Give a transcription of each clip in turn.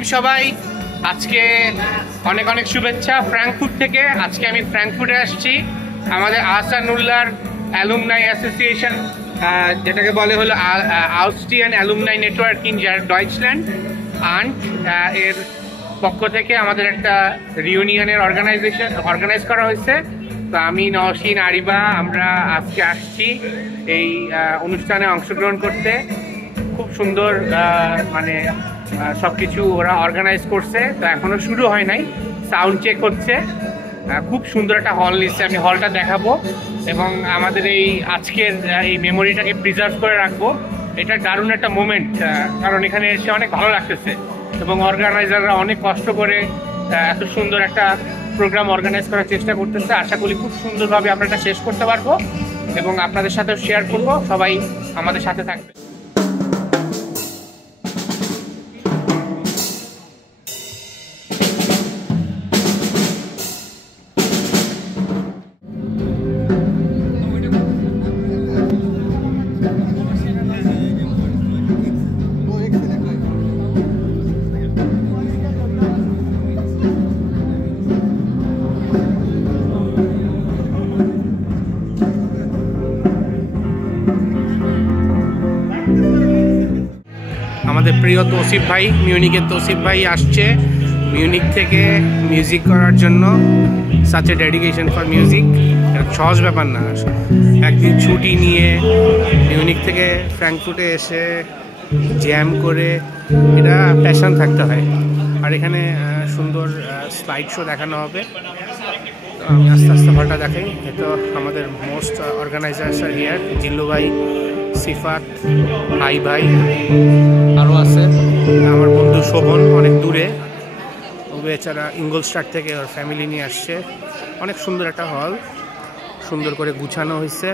আলাইকুম সবাই। আজকে অনেক অনেক শুভেচ্ছা ফ্র্যাঙ্কফুর্ট থেকে। আজকে আমি ফ্র্যাঙ্কফুর্টে আসছি আমাদের আহসানুল্লাহর অ্যালুমনাই অ্যাসোসিয়েশন, যেটাকে বলে হলো আউস্ট্রিয়ান অ্যালুমনাই নেটওয়ার্কিং ডয়েচল্যান্ড আন্ট, এর পক্ষ থেকে আমাদের একটা রিউনিয়নের অর্গানাইজ করা হয়েছে। তো আমি, নওশিন, আরিবা আমরা আজকে আসছি এই অনুষ্ঠানে অংশগ্রহণ করতে। খুব সুন্দর মানে সব কিছু ওরা অর্গানাইজ করছে। তো এখনও শুরু হয় নাই, সাউন্ড চেক হচ্ছে। খুব সুন্দর একটা হল নিচ্ছে, আমি হলটা দেখাবো এবং আমাদের এই আজকের এই মেমোরিটাকে প্রিজার্ভ করে রাখবো। এটা দারুণ একটা মোমেন্ট, কারণ এখানে এসে অনেক ভালো লাগতেছে এবং অর্গানাইজাররা অনেক কষ্ট করে এত সুন্দর একটা প্রোগ্রাম অর্গানাইজ করার চেষ্টা করতেছে। আশা করি খুব সুন্দরভাবে আমরা এটা শেষ করতে পারবো এবং আপনাদের সাথেও শেয়ার করবো। সবাই আমাদের সাথে থাকবে। আমাদের প্রিয় তৌসিফ ভাই, মিউনিকের তৌসিফ ভাই আসছে মিউনিক থেকে মিউজিক করার জন্য। Such a dedication for music, এটা সহজ ব্যাপার না। একদিন ছুটি নিয়ে মিউনিক থেকে ফ্র্যাঙ্কফুর্টে এসে জ্যাম করে, এটা প্যাশন থাকতে হয়। আর এখানে সুন্দর স্লাইড শো দেখানো হবে। তো আমি আস্তে আস্তে হলটা দেখাই। তো আমাদের মোস্ট অর্গানাইজার্স আর হিয়ার, জিল্লু ভাই, সিফাত, হাই ভাই, আরও আছে আমার বন্ধু শোভন, অনেক দূরে, ও বেচারা ইঙ্গলস্টার থেকে ওর ফ্যামিলি নিয়ে আসছে। অনেক সুন্দর একটা হল, সুন্দর করে গুছানো হয়েছে,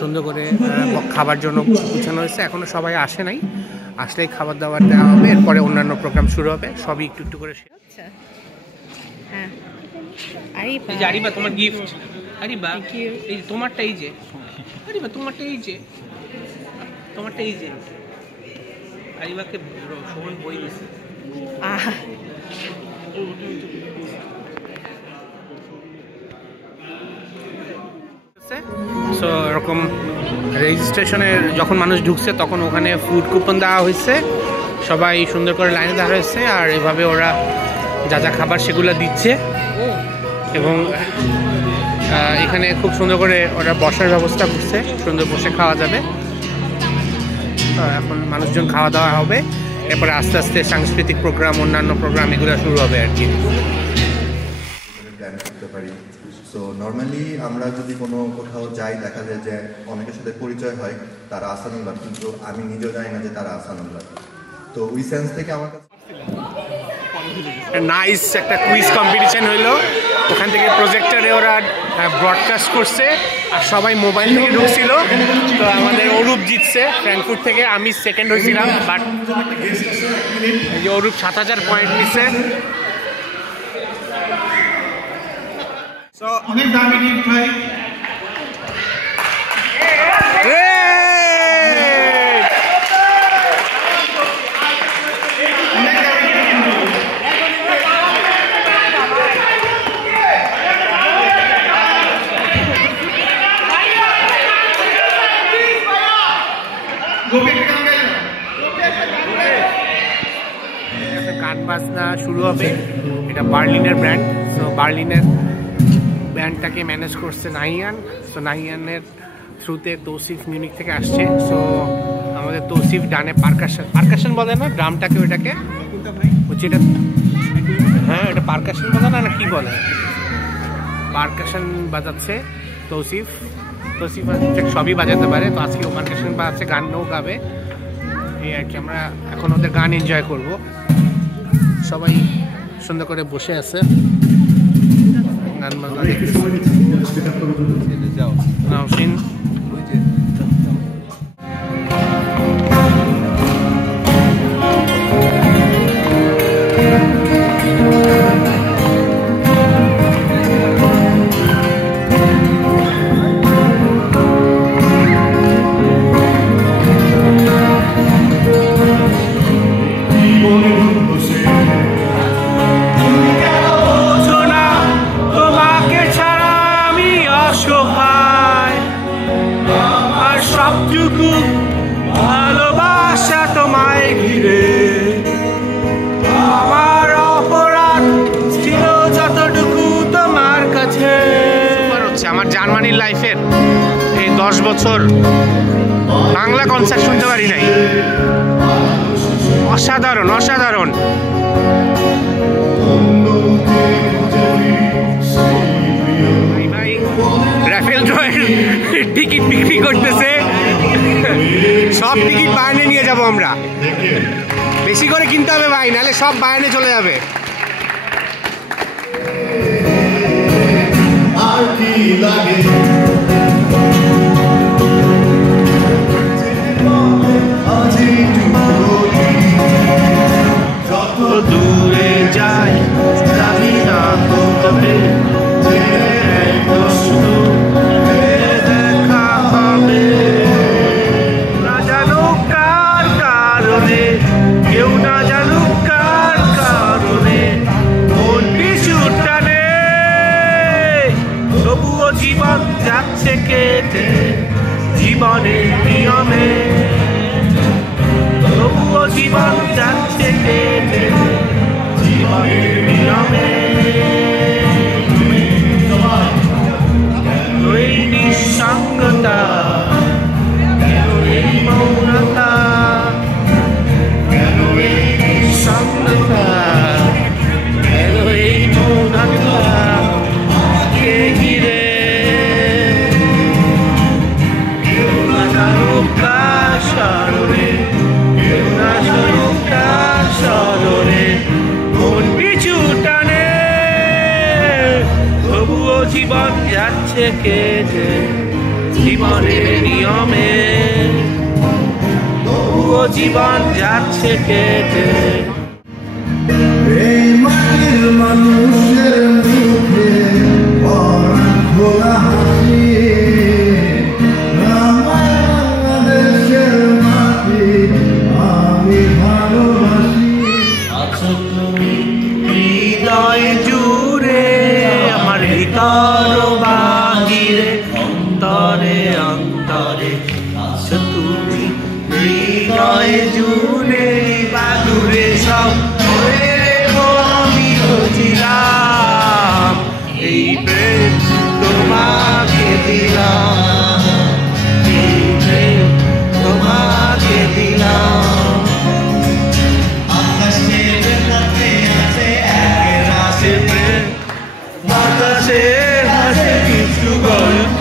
সুন্দর করে খাবার জন্য গুছানো হয়েছে। এখনও সবাই আসে নাই, আসলেই খাবার দাবার দেওয়া হবে, এরপরে অন্যান্য প্রোগ্রাম শুরু হবে। সবই একটু একটু করে। হ্যাঁ, আরিবা তোমার গিফট। আরিবা এই তোমারটা, এই যে আরিবা তোমারটা, এই যে তোমারটা, এই যে আরিবাকে সময় বই দিছে। সো এরকম রেজিস্ট্রেশনে যখন মানুষ ঢুকছে তখন ওখানে ফুড কুপন দেওয়া হয়েছে, সবাই সুন্দর করে লাইনে দাঁড়া হয়েছে। আর এভাবে ওরা যা যা খাবার সেগুলো দিচ্ছে এবং এখানে খুব সুন্দর করে ওরা বসার ব্যবস্থা করছে, সুন্দর বসে খাওয়া যাবে। এখন মানুষজন খাওয়া দাওয়া হবে, এরপরে আস্তে আস্তে সাংস্কৃতিক প্রোগ্রাম, অন্যান্য প্রোগ্রাম এগুলো শুরু হবে আর কি। সো নর্মালি আমরা যদি কোনো কোথাও যাই, দেখা যায় যে অনেকের সাথে পরিচয় হয় তারা আহসানুল্লাহ, কিন্তু আমি নিজেও জানি না যে তারা আহসানুল্লাহ। তো ওই সেন্স থেকে আমার কাছে নাইস একটা কুইজ কম্পিটিশন হইলো। ওখান থেকে প্রজেক্টরে ওরা ব্রডকাস্ট করছে আর সবাই মোবাইল থেকে ঢুকছিল। তো আমাদের অরূপ জিতছে ফ্র্যাঙ্কফুর্ট থেকে, আমি সেকেন্ড হয়েছিলাম। বাট এই যে অরূপ 7000 পয়েন্ট নিচ্ছে। So গান বাজনা শুরু হবে। এটা বার্লিনের ব্র্যান্ড। সো বার্লিনের ব্যান্ডটাকে ম্যানেজ করছে নাহিয়ান। সো নাহিয়ানের থ্রুতে তৌসিফ মিউনিক থেকে আসছে। সো আমাদের তৌসিফ ডানে পারকাশন বলে না ড্রামটাকে, ওইটাকে হচ্ছে এটা, হ্যাঁ এটা পারকাশন বলে না, কি বলে, পারকাশন বাজাচ্ছে তৌসিফ। তৌসিফ সবই বাজাতে পারে, তো আজকে ও পারকাশন বাজাচ্ছে, গানও গাবে। এই আর কি, আমরা এখন ওদের গান এনজয় করব। সবাই সুন্দর করে বসে আছে, গান বাজনা নওশিন। জীবনে সবটুকু ভালোবাসা তোমায় ঘিরে, আমার অপরাধ ছিল যতটুকু তোমার কাছে। আমার জার্মানির লাইফের এই 10 বছর বাংলা কনসার্ট শুনতে পারি নাই। অসাধারণ অসাধারণ। রাফেল ড্রয়ের টিকিট বিক্রি করতেছে, সব টিকিট বায়ানে নিয়ে যাব আমরা। বেশি করে কিনতে হবে ভাই, নাহলে সব বায়ানে চলে যাবে। আর কি লাগে যত দূরে যায় জানি না তবে জীবনের নিয়মে, জীবনে যাচ্ছে কেটে জীবনের নিয়মে। সবাই এই নিঃসঙ্গতা, এই মৌনতা, এই নিঃসঙ্গতা, এই মৌনতা আমাকে ঘিরে। জীবন যাচ্ছে কেটে জীবনের নিয়মে, তবুও জীবন যাচ্ছে কেটে। এই মাটির মানুষের মুখে খোলা হাসি, আমার বাংলাদেশের মাটি আমি ভালোবাসি। আছো তুমি হৃদয়ে জুড়ে, আমার ভিতর বাহিরে অন্তরে অন্তরে আছো তুমি হৃদয়ে জুড়ে। বাদুরে সব ধরে রেখো, আমি রচিলাম এই প্রেম তোমাকে দিলাম, এই প্রেম তোমাকে দিলাম। আকাশের কাছে আছে এক রাশি প্রেম, বাতাসে হাসে কিছু গল্প,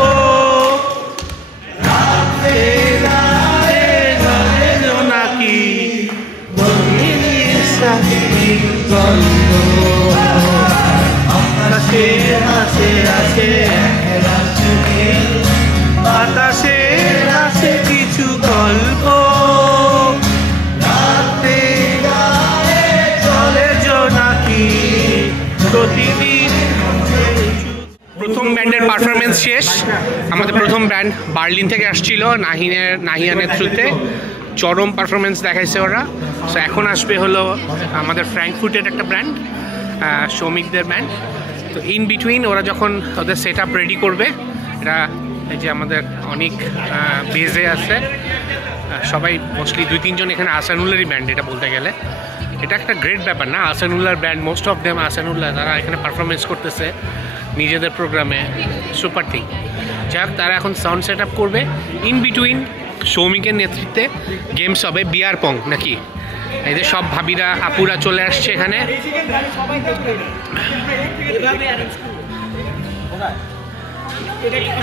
রাতে গায়ে জলে জোনাকি নদীর সাথে গল্প। আকাশে হাসে আছে এক রাশি প্রেম, বাতাসে হাসে কিছু গল্প, রাতে গায়ে জলে জোনাকি প্রতিদিন। প্রথম ব্যান্ডের পারফরমেন্স শেষ। আমাদের প্রথম ব্যান্ড বার্লিন থেকে আসছিল, নাহিয়ানের থ্রুতে চরম পারফরমেন্স দেখাইছে ওরা। সো এখন আসবে হলো আমাদের ফ্র্যাঙ্কফুটের একটা ব্যান্ড, শ্রমিকদের ব্যান্ড। তো ইন বিটুইন ওরা যখন ওদের সেট আপ রেডি করবে, এটা এই যে আমাদের অনেক বেজে আছে, সবাই মোস্টলি 2-3 জন এখানে আসানুল্লারই ব্যান্ড। এটা বলতে গেলে এটা একটা গ্রেট ব্যাপার না, আসানুল্লাহর band, most of them Ahsanullah, তারা এখানে পারফরমেন্স করতেছে নিজেদের প্রোগ্রামে, সুপার থিং। যাক, তারা এখন সাউন্ড সেট আপ করবে। ইন বিটুইন সৌমিকের নেতৃত্বে গেমস হবে, বিয়ার পং নাকি, এদের সব ভাবিরা আপুরা চলে আসছে এখানে।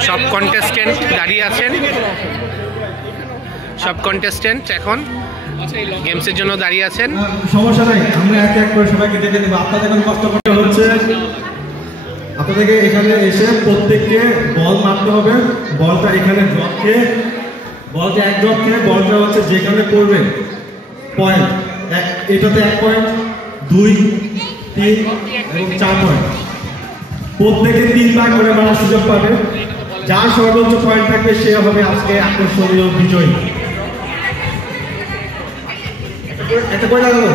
সব কন্টেস্টেন্ট দাঁড়িয়ে আছেন, সব কন্টেস্টেন্ট এখন গেমসের জন্য দাঁড়িয়ে আছেন। সমস্যা নাই, আমরা এক এক করে সবাইকে দেখে দেবো। আপনাদের এখন কষ্ট করতে হচ্ছে, আপনাদেরকে এখানে এসে প্রত্যেককে বল মারতে হবে। বলটা এখানে ড্রপ খেয়ে, বলটা এক ড্রপ খেয়ে বলটা হচ্ছে যেখানে পড়বে পয়েন্ট, এটাতে 1 পয়েন্ট, 2, 3 এবং 4 পয়েন্ট। প্রত্যেকে 3 ভাগ করে মারার সুযোগ পাবে। যার সর্বোচ্চ পয়েন্ট থাকবে সে হবে আজকে আকর্ষণীয় বিজয়ী। একটা বই লাগাবো,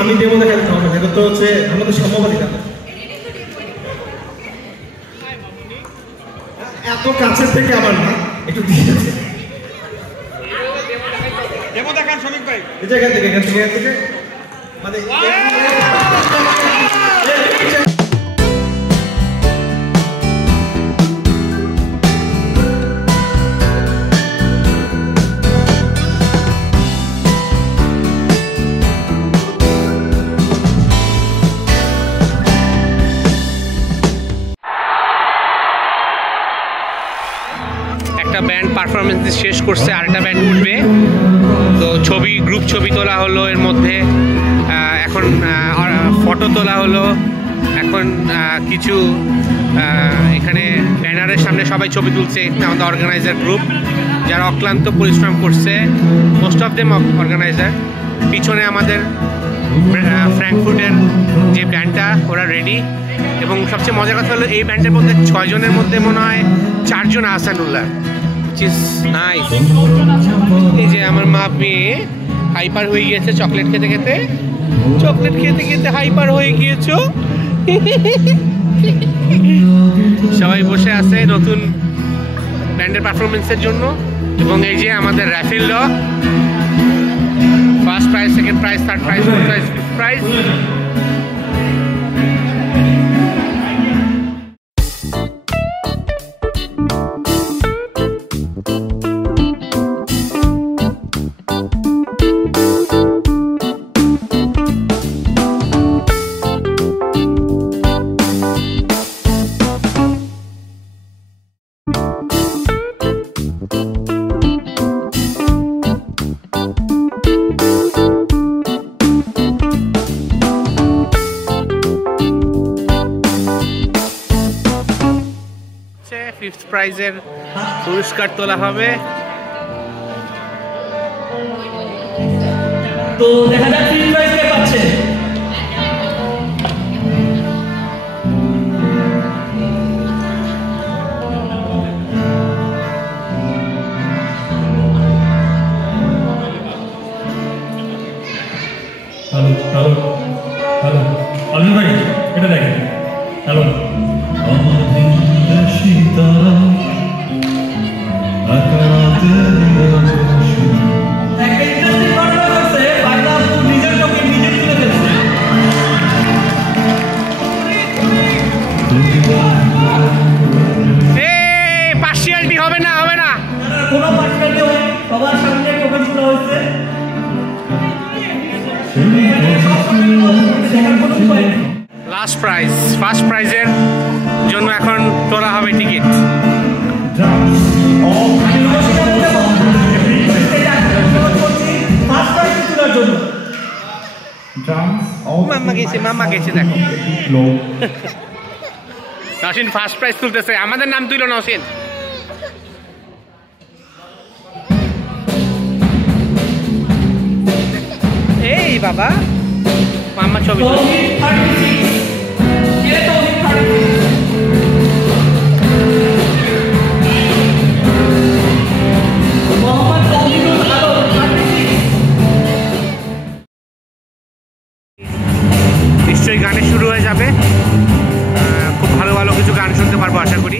আমি দেবো না, খেলতে হবে। এটা তো হচ্ছে আমরা তো সম্ভবতই না। এত কাছের থেকে আবার না, একটু দিয়ে দেখান শ্রমিক ভাই, এই জায়গা থেকে মানে শেষ করছে, আরেকটা ব্যান্ড উঠবে। তো গ্রুপ ছবি তোলা হলো, এর মধ্যে এখন ফটো তোলা হলো, এখন কিছু এখানে ব্যানারের সামনে সবাই ছবি তুলছে। আমাদের অর্গানাইজার গ্রুপ যারা অক্লান্ত পরিশ্রম করছে, মোস্ট অফ দেম অর্গানাইজার। পিছনে আমাদের ফ্র্যাঙ্কফুর্টের যে ব্যান্ডটা ওরা রেডি, এবং সবচেয়ে মজার কথা হলো এই ব্যান্ডের মধ্যে 6 জনের মধ্যে মনে হয় 4 জন আহসানুল্লাহ, নাইস। এই যে আমার মা মেয়ে হাইপার হয়ে গিয়েছে চকলেট খেতে খেতে হাইপার হয়ে গিয়েছো। সবাই বসে আছে নতুন ব্যান্ডের পারফরমেন্সের জন্য। এবং এই যে আমাদের র্যাফেল ল, first prize, second prize, third prize, fourth prize. Fifth প্রাইজের পুরস্কার তোলা হবে। তো দেখা যাক ফিফথ প্রাইজ কে পাচ্ছে। হ্যালো হ্যালো হ্যালো অলিভ ভাই, এটা দেখেন। হ্যালো, একটা ইন্টারেস্টিং ঘটনা ঘটছে, ফায়দা আপু নিজের চোখে নিজে তুলে ফেলছে। পার্সিয়ালিটি হবে না, হবে না, কোনো পার্সিয়ালিটি হয়নি, সবার সামনে টোকেন তোলা হয়েছে। দেখার কোনো উপায় নেই। লাস্ট প্রাইজ, ফার্স্ট প্রাইজের জন্য এখন তোলা হবে টিকিট। আমি নমস্কার করছি ফার্স্ট প্রাইজ তোলার জন্য। মাম্মা গেছে দেখো। নসীন ফার্স্ট প্রাইজ তুলতেছে, আমাদের নাম তুইল নসীন। এই বাবা, মাম্মা ছবি। তৌহিদ 36, এ তৌহিদ 36। মোহাম্মদ তৌহিদুল আলম 36। নিশ্চয়ই গানে শুরু হয়ে যাবে, খুব ভালো ভালো কিছু গান শুনতে পারবো আশা করি।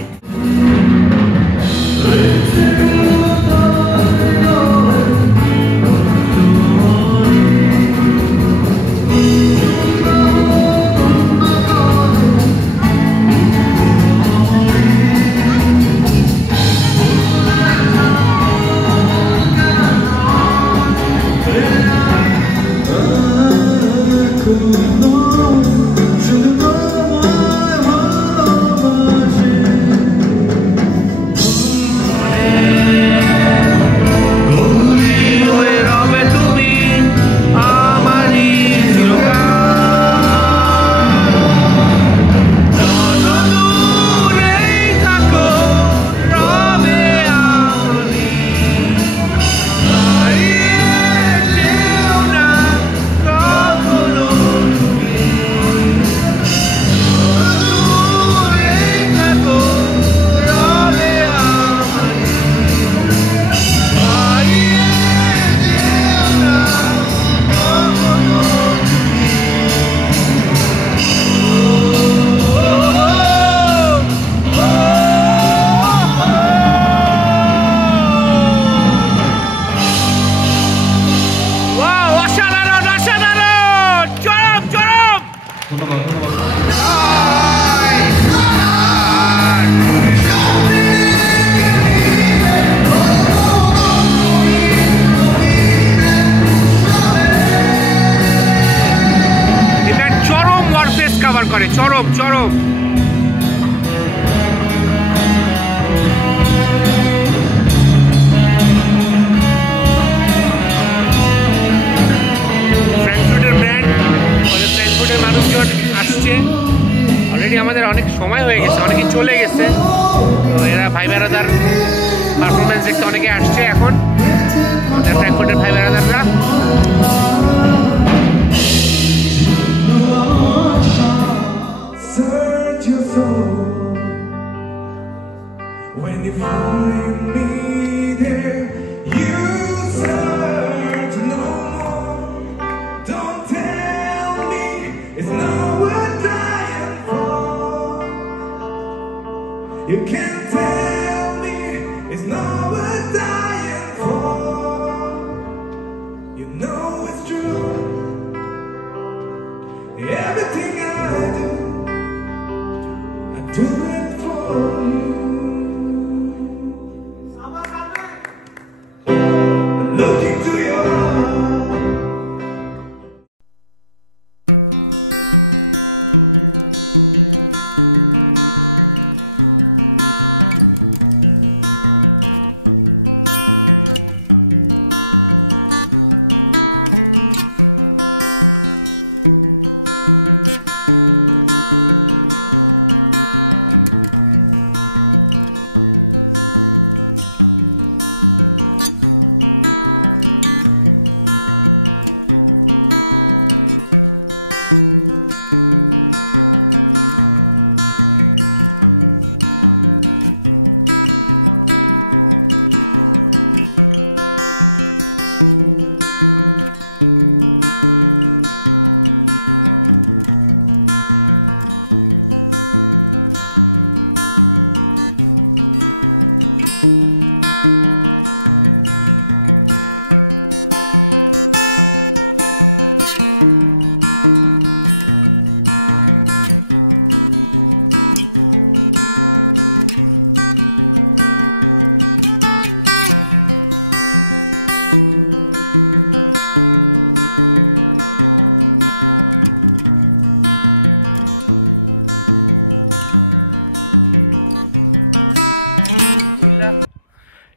চলে গেছে। তো এরা ভাই বেড়াদার পারফরমেন্স দেখতে অনেকে আসছে এখন, ফ্র্যাঙ্কফুর্টের ভাই বেড়াদাররা। Search your soul when you find me there. You search no more. Don't tell me it's not worth dying for. You can't tell me it's not worth dying for. You know it's true. Everything I do, do it for you. Look into your eyes.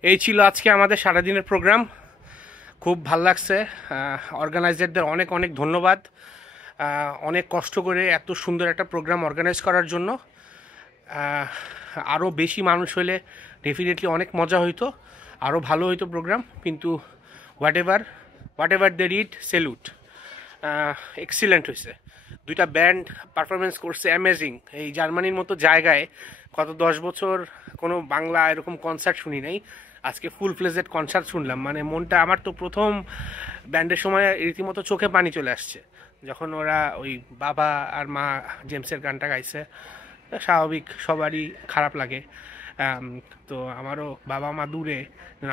এই ছিল আজকে আমাদের সারাদিনের programme. খুব ভাল লাগছে। অর্গানাইজারদের অনেক অনেক ধন্যবাদ, অনেক কষ্ট করে এত সুন্দর একটা প্রোগ্রাম অর্গানাইজ করার জন্য। আরও বেশি মানুষ হলে ডেফিনেটলি অনেক মজা হইতো, আরও ভালো হইতো প্রোগ্রাম। কিন্তু whatever they did, salute, excellent হয়েছে। দুইটা ব্যান্ড পারফরমেন্স করছে অ্যামেজিং। এই জার্মানির মতো জায়গায় গত 10 বছর কোনো বাংলা এরকম কনসার্ট শুনি নাই, আজকে ফুল ফ্লেজেড কনসার্ট শুনলাম। মানে মনটা আমার তো প্রথম ব্যান্ডের সময় রীতিমতো চোখে পানি চলে আসছে যখন ওরা ওই বাবা আর মা জেমসের গানটা গাইছে। স্বাভাবিক, সবারই খারাপ লাগে। তো আমারও বাবা মা দূরে,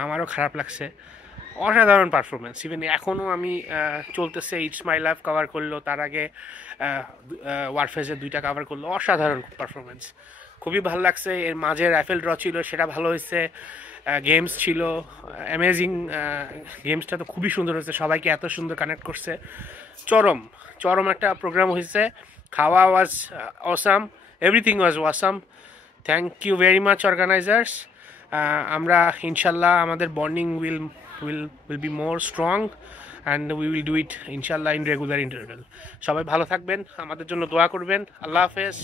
আমারও খারাপ লাগছে। অসাধারণ পারফরমেন্স। ইভেন এখনও আমি চলতেছে ইটস মাই লাইফ কভার করলো, তার আগে ওয়ারফেজের 2টা কভার করলো। অসাধারণ পারফরমেন্স, খুবই ভালো লাগছে। এর মাঝে রাইফেল ড্র ছিল, সেটা ভালো হয়েছে। গেমস ছিল অ্যামেজিং। গেমসটা তো খুবই সুন্দর হয়েছে, সবাইকে এত সুন্দর কানেক্ট করছে। চরম একটা প্রোগ্রাম হয়েছে। খাওয়া was awesome, everything was awesome. Thank you very much organisers. আমরা ইনশাল্লাহ আমাদের bonding will be more strong and we will do it inshallah in regular interval. সবাই ভালো থাকবেন, আমাদের জন্য দোয়া করবেন। আল্লাহ হাফেজ।